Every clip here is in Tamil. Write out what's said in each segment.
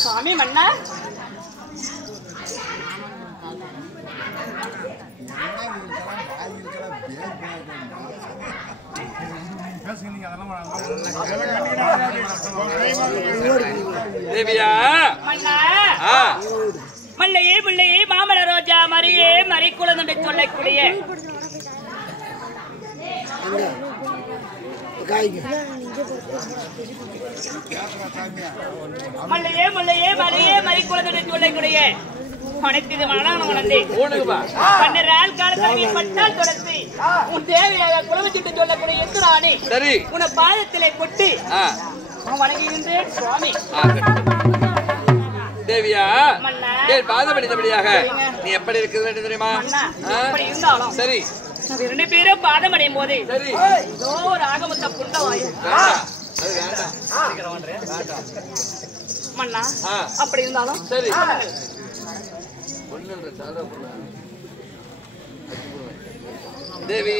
स्वामी मन्ना देविया मन्ना मल्लैये मुल्लैये मामला रोजा मरिये मरी कुलंदे சொல்லக்கூடிய मल्लैये मुल्लैये मरिये मरी कुलंदे சொல்லக்கூடிய அனைத்து மரணம் வந்தே ஓடுங்கப்பா பன்னரால் காலத்தை பட்டால் தொடர்ந்து உன் தேவியாக குலவத்திட்டு சொல்லக்கூடிய எந்திராணி சரி உன பாதத்திலே கொட்டி நான் வணங்குகின்றேன் சுவாமி தேவியா ஏன் பாதம் அடைந்தபடியாக நீ எப்படி இருக்கிறது தெரியுமா அப்படி இருந்தாலும் சரி அது ரெண்டு பேரும் பாதம் அடையும் போது சரி ஏதோ ஒரு ஆகமத்த புண்டவாய் அது வேண்டாம் மன்னா அப்படி இருந்தாலும் சரி देवी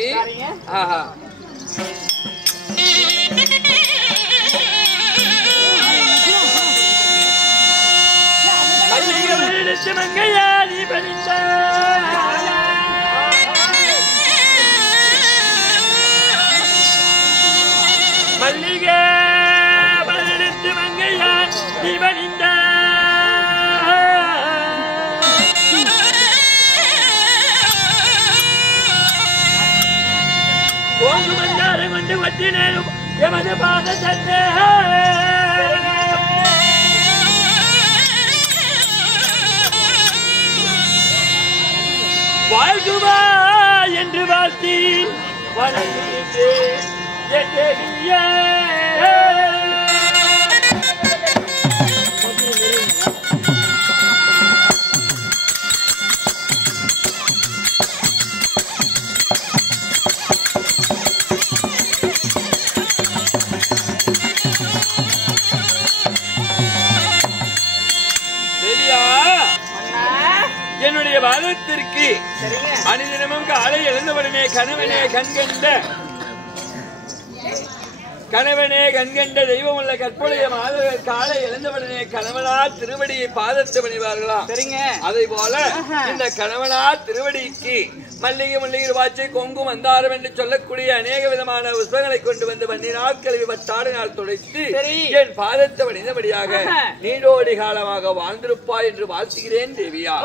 आहा मंगयाली बलिता मल्लिगे बलित मंगयाली बलिता यमन पाद चलते வாழ்குமா என்று வாழ்த்தி வணங்கிட்டு என்னுடைய பாதத்திற்கு அனுதினமும் காலை எழுந்தவுடனே கணவனே கண்கண்ட தெய்வம் உள்ள கற்புடைய மாதவர் காலை எழுந்தவுடனே கணவனா திருவடியை பாதத்தை பணிவார்களாம். சரிங்க. அதை போல இந்த கணவனா திருவடிக்கு மல்லிகை முல்லிகை வாச்சை கொங்கு மந்தாரம் என்று சொல்லக்கூடிய அநேக விதமான புஷ்பங்களை கொண்டு வந்து வண்டி நாட்கள் பத்தாடு நாள் துடைத்து என் பாதத்தை பணிந்தபடியாக நீடோடி காலமாக வாழ்ந்திருப்பாய் என்று வாழ்த்துகிறேன் தேவியா.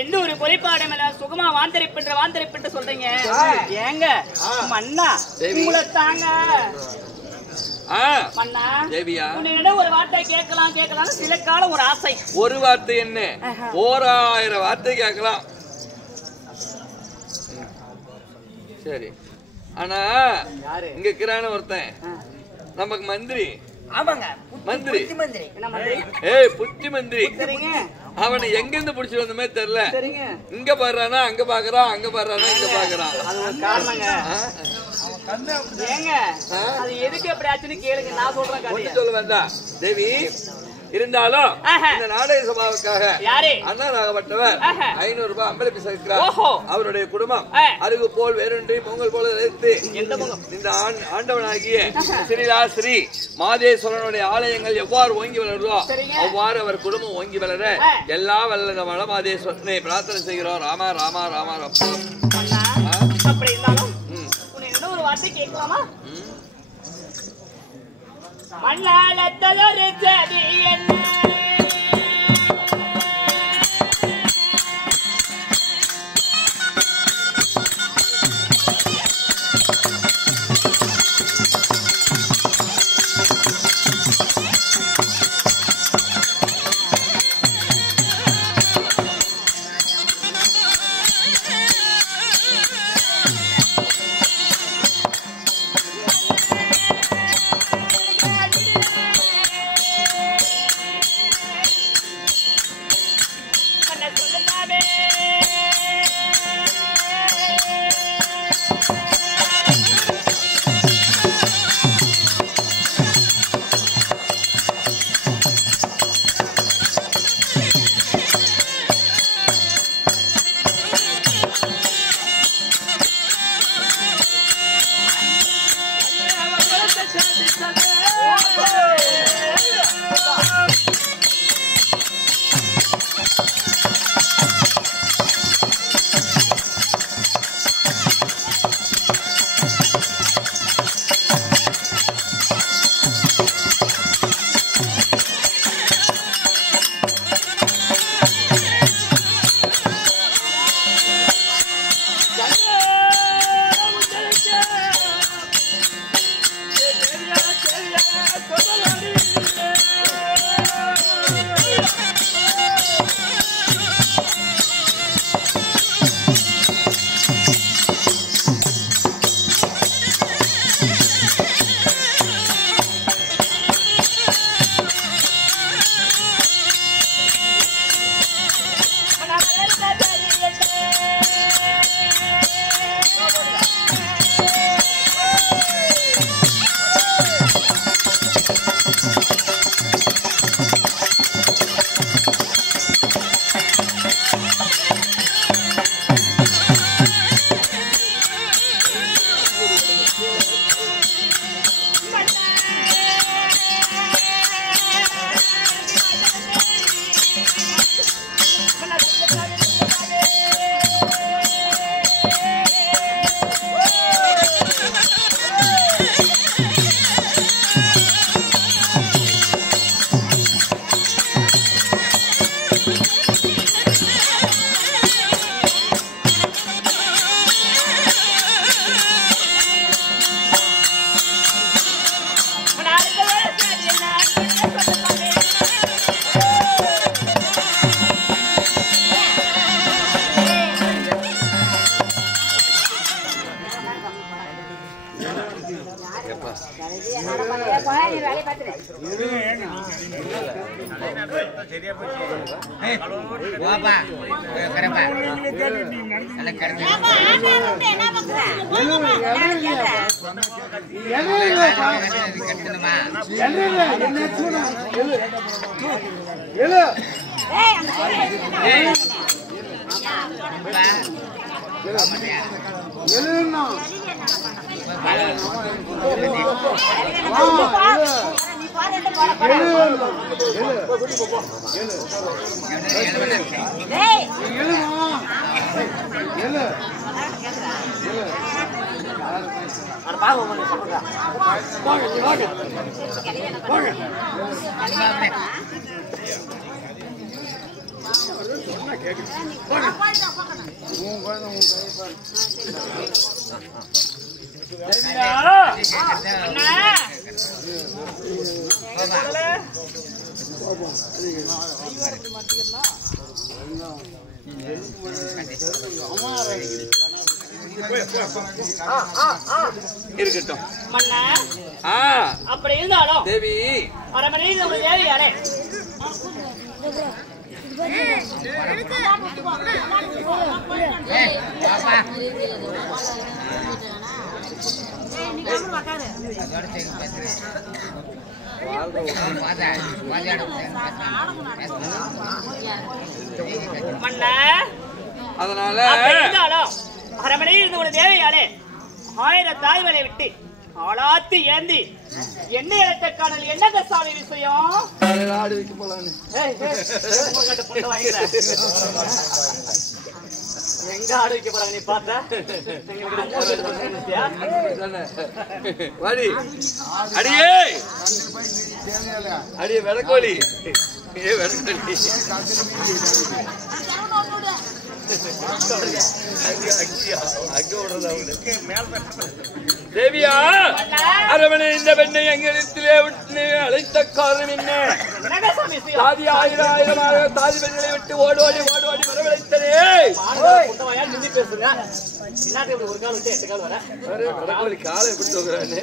எந்த ஒரு குறைபாடும் சுகமா வாந்தரிப்பு சொல்றீங்க ஏங்க மன்னா தாங்க மன்னா தேவியா ஒரு வார்த்தை கேட்கலாம் சில காலம் ஒரு ஆசை. ஒரு வார்த்தை என்ன 1000 வார்த்தை கேட்கலாம். சரி ஆனா இங்க இருக்கிறான ஒருத்தன் நமக்கு மந்திரி. ஆமாங்க மந்திரி. ஏய் புத்தி மந்திரி. அவனை எங்க இருந்து புடிச்சிட்டு வந்தமே தெரியல. இங்க பாடுறானா அங்க பாக்குறான், அங்க பாடுறானா இங்க பாக்குறான். அது எதுக்கு அப்படி ஆச்சுன்னு கேளுங்க, நான் சொல்றேன். சொல்ல வேண்டாம் தேவி. இருந்தாலும் இந்த நாடக சபாவுக்காக அண்ணனாகப்பட்டவர் 500 ரூபாய் அம்பலப்பி சேர்க்கிறார். அவருடைய குடும்பம் அருகு போல் வேறொன்றி பொங்கல் போல எதிர்த்து இந்த ஆண்டவனாகிய ஸ்ரீ மாதேஸ்வரனுடைய ஆலயங்கள் எவ்வாறு ஓங்கி வளருதோ அவ்வாறு அவர் குடும்பம் ஓங்கி வளர எல்லா வல்ல வள மாதேஸ்வரனை பிரார்த்தனை செய்கிறோம். ராமா ராமா ராமா ராமா. அப்படி இருந்தாலும் ஒரு வார்த்தை கேட்கலாமா? மண்ணாலத்தலொரு செடி என்ன இருக்கட்டும். அப்படி இருந்தாலும் தேவி அரமனையில் ஒரு தேவி யாரே அதனால அரமனையில் இருந்து ஒரு தேவையாலே 1000 தாய்மலை விட்டு ஆளாத்து ஏந்தி என்ன இடத்த காணல் என்னங்க சாமி விஷயம்? ஆடு வைக்க போலான்னு எங்க ஆடு வைக்க போறாங்க நீ பார்த்த? அடியே அடியே வெடக்கோழி தேவியா அரவணை இந்த பெண்ணை எங்களிடத்திலே விட்டு அழைத்த காரணம் என்ன? தாதி 1000 தாதி பெண்களை விட்டு ஓடி ஓடி ஓடி ஓடி வரவழைத்தனே. காலை எப்படி சொல்றானே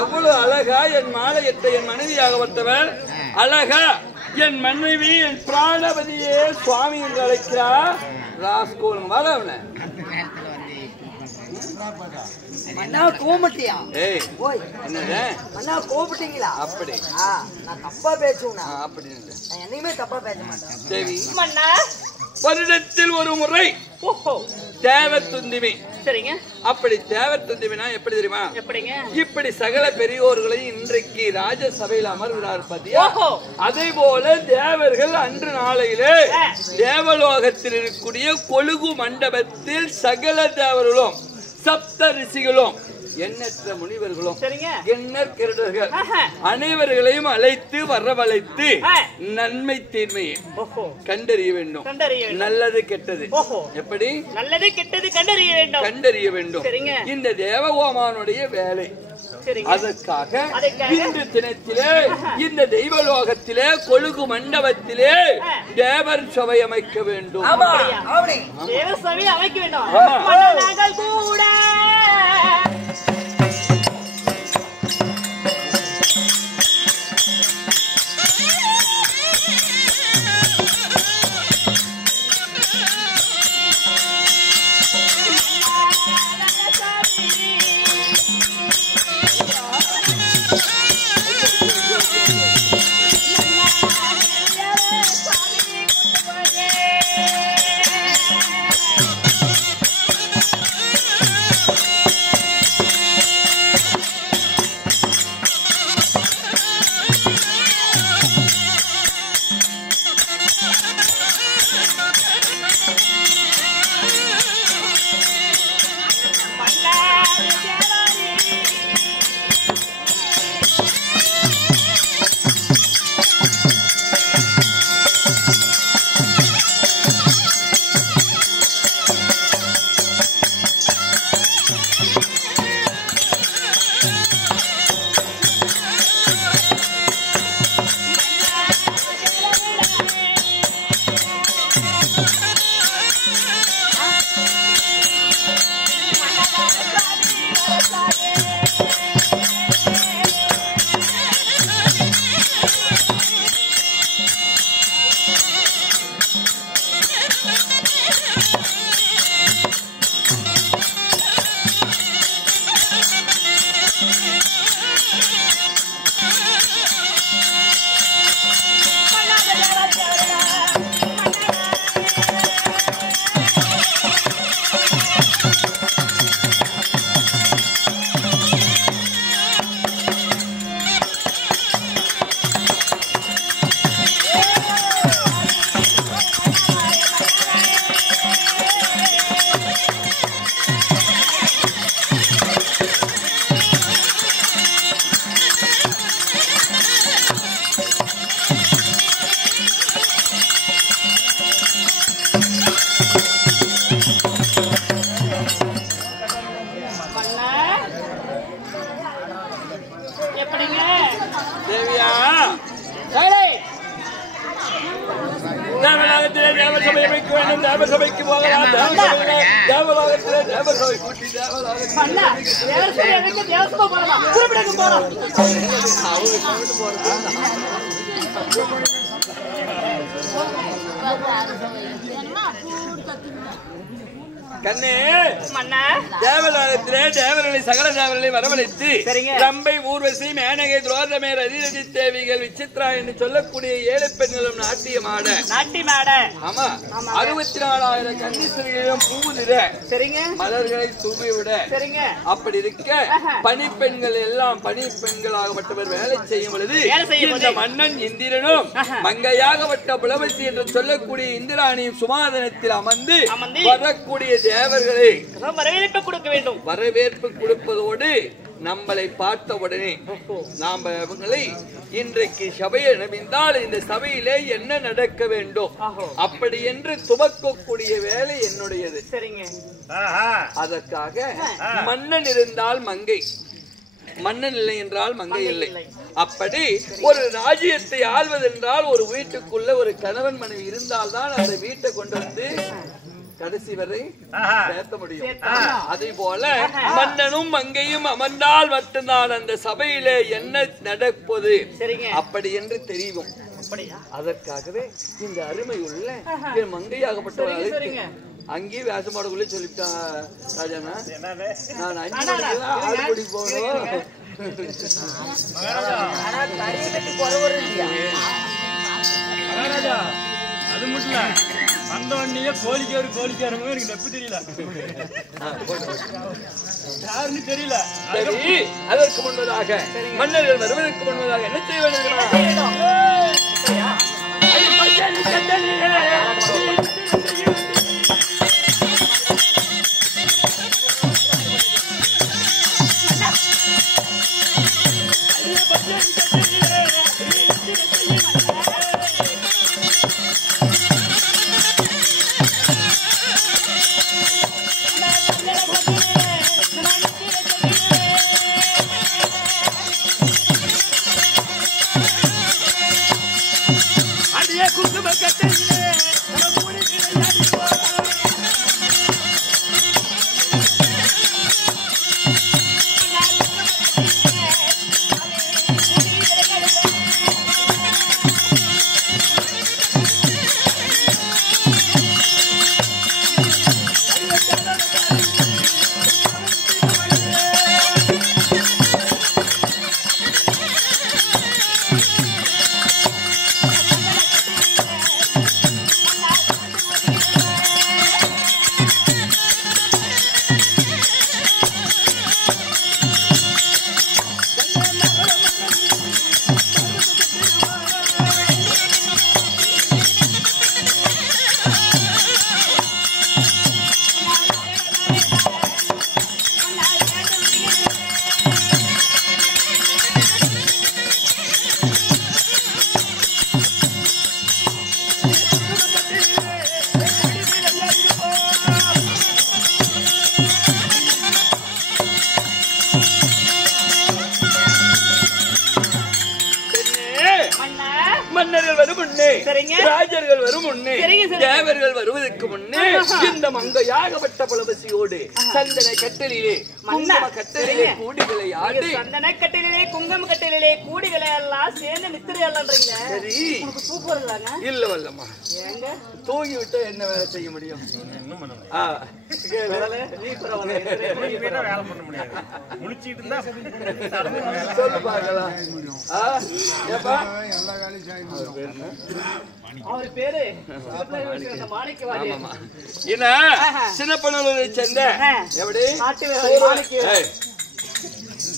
எவ்வளவு அழகா என் மாலையத்தை என் மனைவியாக வந்தவர் அழகா என் மனைவி என் பிராணபதியே சுவாமி என்று அழைக்கிறார். ராஸ்கோல் வரவன அண்ணா கோமட்டியா? ஏய் ஓய் என்னடா அண்ணா கோபட்டீங்களா? அப்படி நான் தப்பா பேசுவேனா? அப்படி நான் என்னைக்குமே தப்பா பேச மாட்டேன். தேவி மன்னா வருடத்தில் ஒரு முறை ஓஹோ தேவர் துந்திமி. சரிங்க. அப்படி தேவர் துந்திமினா எப்படி தெரியுமா? எப்படிங்க? இப்படி சகல பெரியோர்களையும் இன்றைக்கு ராஜசபையில் அமர்கிறார் பாத்தியா? ஓஹோ. அதே போல தேவர்கள் அன்று நாளையிலே தேவலோகத்தில் இருக்கக்கூடிய கொழுகு மண்டபத்தில் சகல தேவர்களும் சப்த ரிஷிகளும் எண்ணற்ற முனிவர்களும் சரிங்க. எண்ணற் கிரடர்கள் அனைவர்களையும் அழைத்து வரவழைத்து நன்மை தீர்மையை கண்டறிய வேண்டும். நல்லது கெட்டது எப்படி நல்லது கெட்டது கண்டறிய வேண்டும். சரிங்க. இந்த தேவகோமானுடைய வேலை. அதற்காக இன்று தினத்திலே இந்த தெய்வலோகத்திலே கொழுகு மண்டபத்திலே தேவர் சபை அமைக்க வேண்டும். தேவர் சபை அமைக்க வேண்டும். நாங்கள் கூட தேவசபைக்கு போகலாம். தேவலோகத்திலே தேவசபை கூட்டி கண்ணே தேவலோகத்திலே தேவர்களை சகல தேவர்களை வரவழைத்து ரம்பை ஊர்வசி மேனகை துரோதமே ரதிரதி தேவிகள் விசித்ரா என்று சொல்லக்கூடிய 7 பெண்களும் நாட்டியமாட ஆமா 64,000 கன்னிஸ்திரிகளிலும் பூவிட மலர்களை தூவிவிட அப்படி இருக்க பணிப்பெண்கள் எல்லாம் பணிப்பெண்களாகப்பட்டவர் வேலை செய்யும் பொழுது இந்த மன்னன் இந்திரனும் மங்கையாகப்பட்ட புலவசி என்று சொல்லக்கூடிய இந்திராணியும் சுமாதனத்தில் அமர்ந்து வரக்கூடிய தேவர்களை வரவேற்பு கொடுக்க வேண்டும். வரவேற்பு கொடுப்பதோடு நம்மளை பார்த்த உடனே நாம் அவங்களை இன்றைக்கு சபையை நம்பிந்தால் இந்த சபையிலே என்ன நடக்க வேண்டும் அப்படி என்று துவக்கக்கூடிய வேலை என்னுடையது. அதற்காக மன்னன் இருந்தால் மங்கை, மன்னன் இல்லை என்றால் மங்கை இல்லை. அப்படி ஒரு ராஜ்யத்தை ஆள்வதென்றால் ஒரு வீட்டுக்குள்ள ஒரு கணவன் மனைவி இருந்தால்தான் அந்த வீட்டை கொண்டு வந்து கடைசி வரை சேர்த்த முடியும். அதே போல மன்னனும் மங்கையும் அமர்ந்தால் மட்டும்தான் அந்த சபையிலே என்ன நடப்பது அப்படி என்று தெரியும். அதற்காகவே இந்த அருமை உள்ள என் மங்கையாகப்பட்டவர்கள் அங்கேயே வேஷமாடக்குள்ளே சொல்லிவிட்டான் ராஜாண்ணா. நான் 5 மணிக்கு ஆறு மணி போகணும். அது மட்டும் இல்ல, அந்த வண்டியே கோழிக்காரங்க எனக்கு நெப்பு தெரியல, யாருன்னு தெரியல. அதற்கு முன்பதாக மன்னர்கள் வருவதற்கு முன்பதாக என்ன செய்ய வேண்டும்? ராஜர்கள் வரும் முன்னே, தேவர்கள் வருவதற்கு முன்னே இந்த மங்கையாகப்பட்ட புலவசியோடு சந்தன கட்டலிலே குங்கும கட்டலிலே கூடிகளை ஆடி, சந்தன கட்டலிலே குங்கும கட்டலிலே கூடிகளை எல்லாம் சேர்ந்து நித்திரை எல்லாம் தூக்கு வருகிறாங்க. இல்ல வல்லம்மா, தூங்கி விட்டு என்ன வேலை செய்ய முடியும்? சொல்லு பாக்கலாம். அவர் பேரு சின்னப்பனூரை சேர்ந்த எப்படி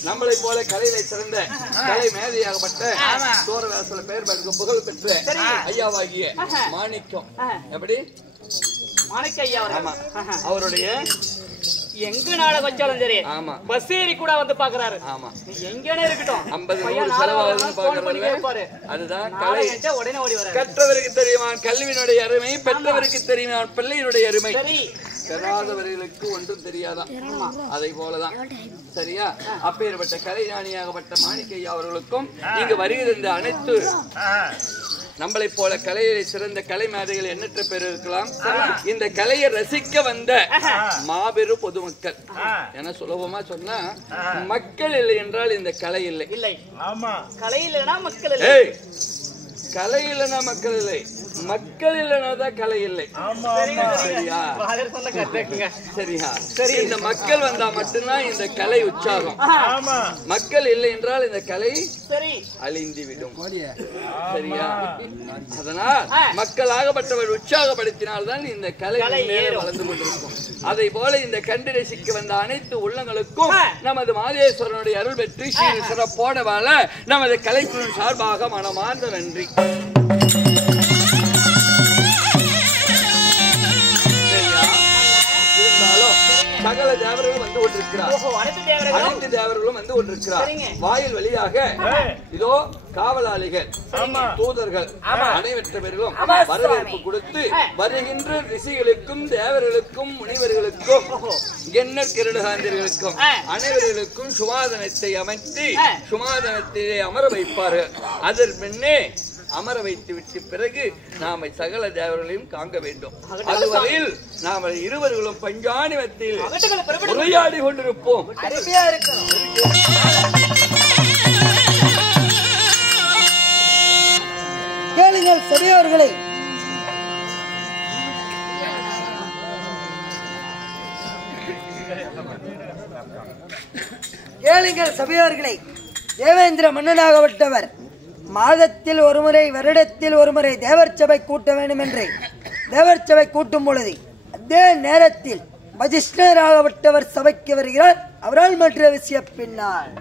நம்மளை போல கலையில சிறந்த கலை மேதையாகப்பட்ட சோரவேசல பெயர் புகழ் பெற்ற ஐயாவாகிய மாணிக்கம் எப்படி மாணிக்க ஐயா அவருடைய எங்க நாடகம் வச்சாலும் சரி, பஸ் ஏறி கூட வந்து பாக்குறாரு. எங்கனே இருக்கட்டும் 50 செலவாகுது. அதுதான் கலை. உடனே ஓடி வர கற்றவருக்கு தெரியுமா கல்வியினுடைய அருமை, பெற்றவருக்கு தெரியுமா பிள்ளையினுடைய அருமை, பெறாதவர்களுக்கு ஒன்றும் தெரியாதான். அதை போலதான் சரியா. அப்பேற்பட்ட கலை ஞானியாகப்பட்ட மாணிக்கையா அவர்களுக்கும் இங்கு வருகிற அனைத்து நம்மளை போல கலையை சிறந்த கலை மேதைகள் எண்ணற்ற பேர் இருக்கலாம். இந்த கலையை ரசிக்க வந்த மாபெரும் பொதுமக்கள் என சுலபமா சொன்னா, மக்கள் இல்லை என்றால் இந்த கலை இல்லை. இல்லை, ஆமா, கலை இல்லைன்னா மக்கள் இல்லை. கலை இல்லைன்னா மக்கள் இல்லை, மக்கள் இல்லைன்னா தான் கலை இல்லை. சரியா? சரி, இந்த மக்கள் வந்தா மட்டும்தான் இந்த கலை உற்சாகம். மக்கள் இல்லை என்றால் இந்த கலை அழிந்து விடும். சரியா? அதனால் மக்களாகப்பட்டவர் உற்சாகப்படுத்தினால்தான் இந்த கலை வளர்ந்து கொண்டிருக்கும். அதை போல இந்த கண்டு ரசிக்க வந்த அனைத்து உள்ளங்களுக்கும் நமது மாதேஸ்வரனுடைய அருள் பெற்று சிறப்போட வாழ நமது கலைக்குழு சார்பாக மனமார்ந்த நன்றி. சகல தேவர்களும் வந்து கொண்டிருக்கிறார். அனைத்து தேவர்களும் வந்து கொண்டிருக்கிறார். வாயில் வழியாக இதோ காவலாளிகள், தூதர்கள் அனைவற்ற பேர்களும் வரவேற்பு கொடுத்து வருகின்ற ரிஷிகளுக்கும் தேவர்களுக்கும் முனிவர்களுக்கும் எண்ணற் கிருடகாந்திர்களுக்கும் அனைவர்களுக்கும் சுமாதனத்தை அமைத்து சுமாதனத்திலே அமர வைப்பார்கள். அதற்கு முன்னே அமர வைத்து விட்டு பிறகு நாம சகல தேவர்களையும் காங்க வேண்டும். அதுவரையில் நாம் இருவர்களும் பஞ்சாணி மத்தியில் உரையாடி கொண்டிருப்போம். அருமையா இருக்கணும். கேளுங்கள் சபையோர்களே, கேளுங்கள் சபையோர்களே, தேவேந்திர மன்னனாகப்பட்டவர் மாதத்தில் ஒருமுறை வருடத்தில் ஒருமுறை தேவர் சபை கூட்ட வேண்டும் என்று தேவர் சபை கூட்டும் பொழுது அதே நேரத்தில் வசிஷ்டராகப்பட்டவர் சபைக்கு வருகிறார். அவரால் மற்ற விஷயம் பின்னால்